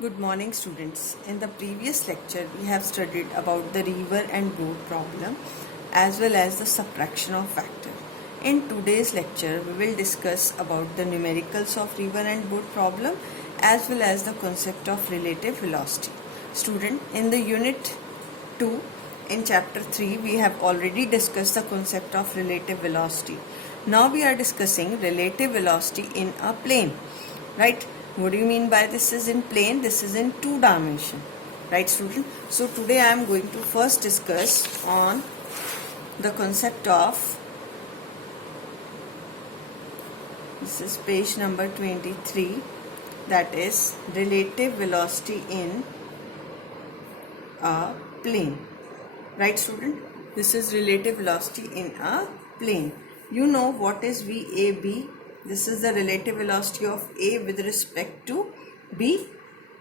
Good morning, students. In the previous lecture, we have studied about the river and boat problem as well as the subtraction of factor. In today's lecture, we will discuss about the numericals of river and boat problem as well as the concept of relative velocity. Student, in the unit 2, in chapter 3, we have already discussed the concept of relative velocity. Now we are discussing relative velocity in a plane, right? What do you mean by this is in plane? This is in 2 dimension, right, student? So today I am going to first discuss on the concept of, this is page number 23, that is relative velocity in a plane, right, student? This is relative velocity in a plane. You know what is VAB? This is the relative velocity of A with respect to B.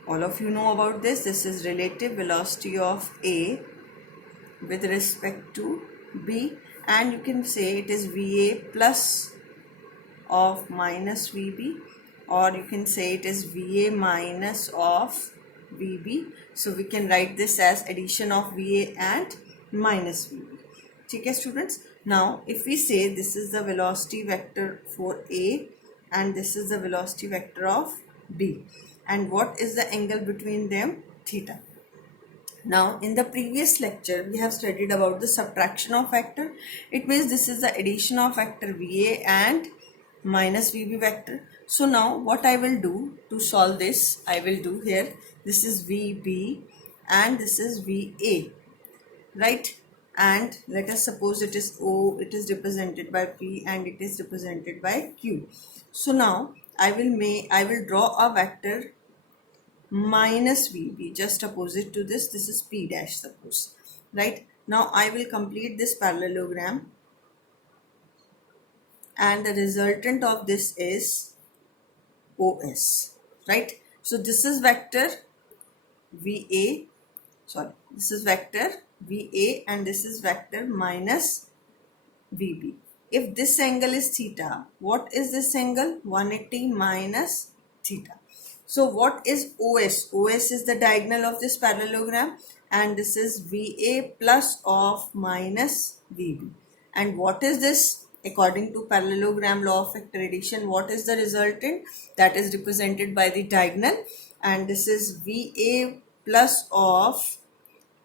All of you know about this. This is relative velocity of A with respect to B, and you can say it is VA plus of minus VB, or you can say it is VA minus of VB. So we can write this as addition of VA and minus VB. Okay, students. Now if we say this is the velocity vector for A and this is the velocity vector of B, and what is the angle between them? Theta. Now in the previous lecture we have studied about the subtraction of vector. It means this is the addition of vector VA and minus VB vector. So now what I will do to solve this, I will do here, this is VB and this is VA, right? And let us suppose it is O, it is represented by P and it is represented by Q. So now I will draw a vector minus VB just opposite to this. This is P dash, suppose, right? Now I will complete this parallelogram and the resultant of this is OS, right? So this is vector VA, this is vector VA and this is vector minus VB. If this angle is theta, what is this angle? 180 minus theta. So what is OS? OS is the diagonal of this parallelogram and this is VA plus of minus VB. And what is this? According to parallelogram law of vector addition, what is the resultant? That is represented by the diagonal, and this is VA plus of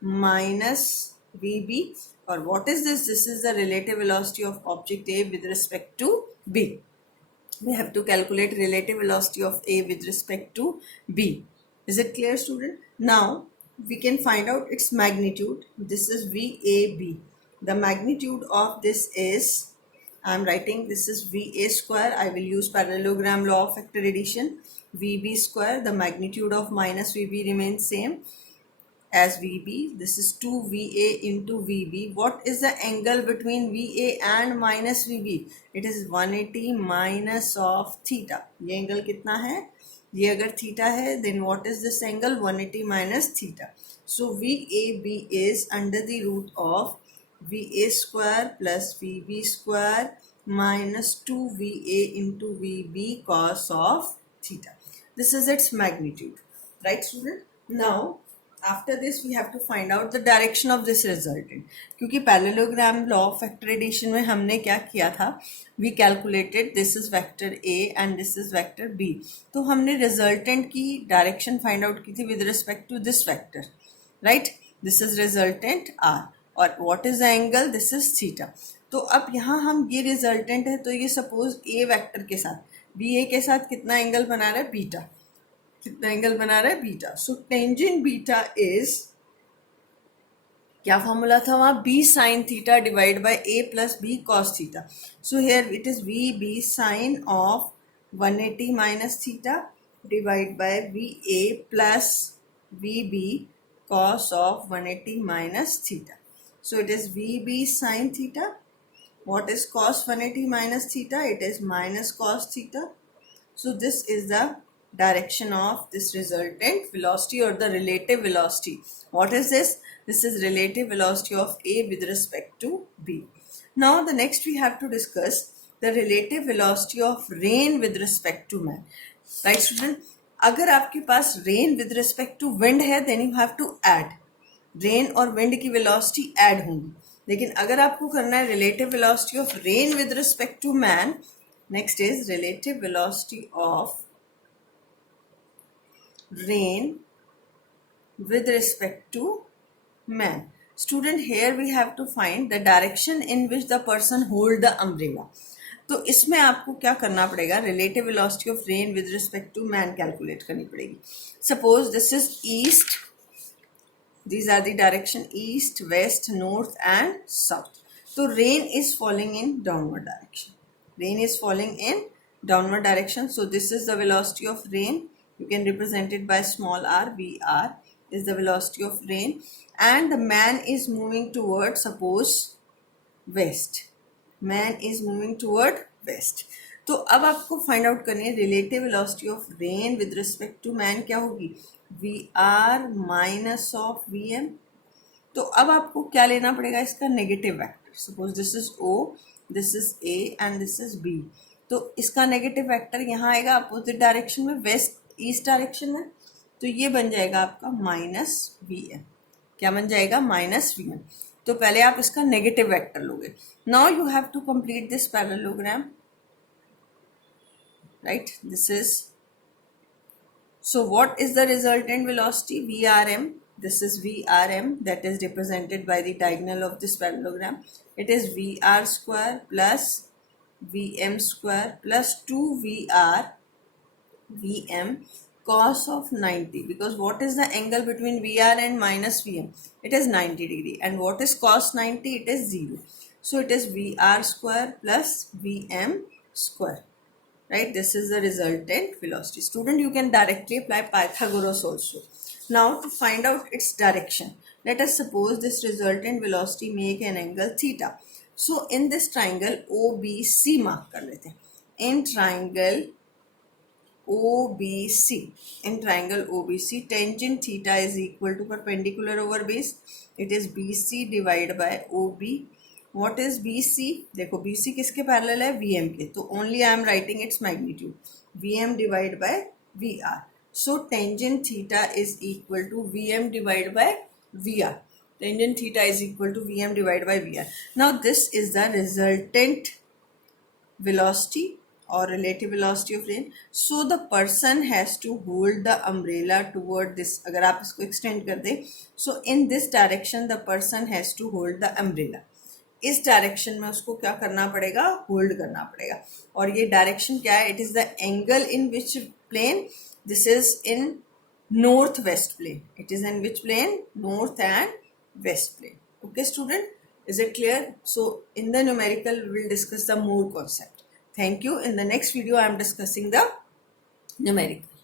minus VB. Or what is this? This is the relative velocity of object A with respect to B. We have to calculate relative velocity of A with respect to B. Is it clear, student? Now we can find out its magnitude. This is VAB. The magnitude of this is, I am writing, this is VA square. I will use parallelogram law of vector addition. VB square. The magnitude of minus VB remains same as VB. This is 2VA into VB. What is the angle between VA and minus VB? It is 180 minus of theta. ये angle कितना है? ये अगर theta है, then what is this angle? 180 minus theta. So VAB is under the root of VA square plus VB square minus 2VA into VB cos of theta. This is its magnitude, right, student? Now after this we have to find out the direction of this resultant. क्योंकि parallelogram law of vector addition में हमने क्या किया था? We calculated this is vector A and this is vector B. तो हमने resultant की direction find out की थी with respect to this vector, right? This is resultant R. और what is the angle? This is theta. तो अब यहाँ हम ये resultant है, तो ये suppose A vector के साथ BA के साथ कितना एंगल बना रहा है? बीटा. कितना एंगल बना रहा है? Beta. So tangent beta is, क्या फॉर्मूला था वहां? B sine theta divide by a plus b cos theta. So here it is v b sine of 180 minus theta divide by v a plus v b cos of 180 minus theta. So it is v b sine theta. What is cos 180 minus theta? It is minus cos theta. So this is the direction of this resultant velocity or the relative velocity. What is this? This is relative velocity of A with respect to B. Now the next we have to discuss the relative velocity of rain with respect to man. Right, student? अगर आपके पास rain with respect to wind है then you have to add, rain और wind की velocity add होंगी। लेकिन अगर आपको करना है relative velocity of rain with respect to man, next is relative velocity of rain with respect to man. Student, here we have to find the direction in which the person hold the umbrella. तो इसमें आपको क्या करना पड़ेगा, relative velocity of rain with respect to man calculate करनी पड़ेगी। Suppose this is east, these are the direction east, west, north and south. So rain is falling in downward direction. Rain is falling in downward direction. So this is the velocity of rain. You can represent it by small r. Vr is the velocity of rain, and the man is moving toward, suppose, west. Man is moving toward west. तो अब आपको find out करनी है relative velocity of rain with respect to man क्या होगी, Vr minus of Vm। तो अब आपको क्या लेना पड़ेगा, इसका negative vector. Suppose this is O, this is A and this is B। तो इसका नेगेटिव वेक्टर यहाँ आएगा अपोजिट डायरेक्शन में, वेस्ट ईस्ट डायरेक्शन में। तो ये बन जाएगा आपका माइनस Vm। क्या बन जाएगा, माइनस Vm। तो पहले आप इसका नेगेटिव वेक्टर लोगे। Now you have to complete this parallelogram, right. This is, so what is the resultant velocity, Vrm. This is Vrm, that is represented by the diagonal of this parallelogram. It is Vr square plus Vm square plus 2Vr Vm cos of 90, because what is the angle between Vr and minus Vm? It is 90 degree. And what is cos 90? It is 0. So it is Vr square plus Vm square, right? This is the resultant velocity. Student, you can directly apply Pythagoras also. Now to find out its direction, let us suppose this resultant velocity make an angle theta. So in this triangle OBC mark कर लेते हैं। In triangle OBC, in triangle OBC, tangent theta is equal to perpendicular over base. It is BC divided by OB. What is BC? देखो BC किसके parallel है, VM के। तो only I am writing its magnitude, VM divided by VR. So tangent theta is equal to VM divided by VR. Tangent theta is equal to VM divided by VR. Now this is the resultant velocity or relative velocity of rain. So the person has to hold the umbrella toward this. अगर आप इसको extend कर दें, so in this direction the person has to hold the umbrella. इस direction में उसको क्या करना पड़ेगा, होल्ड करना पड़ेगा। और ये डायरेक्शन क्या है, it is the angle in which plane, this is in north west plane. It is in which plane, north and west plane. Okay student, is it clear? So in the numerical we will discuss the more concept. Thank you. In the next video I am discussing the numerical.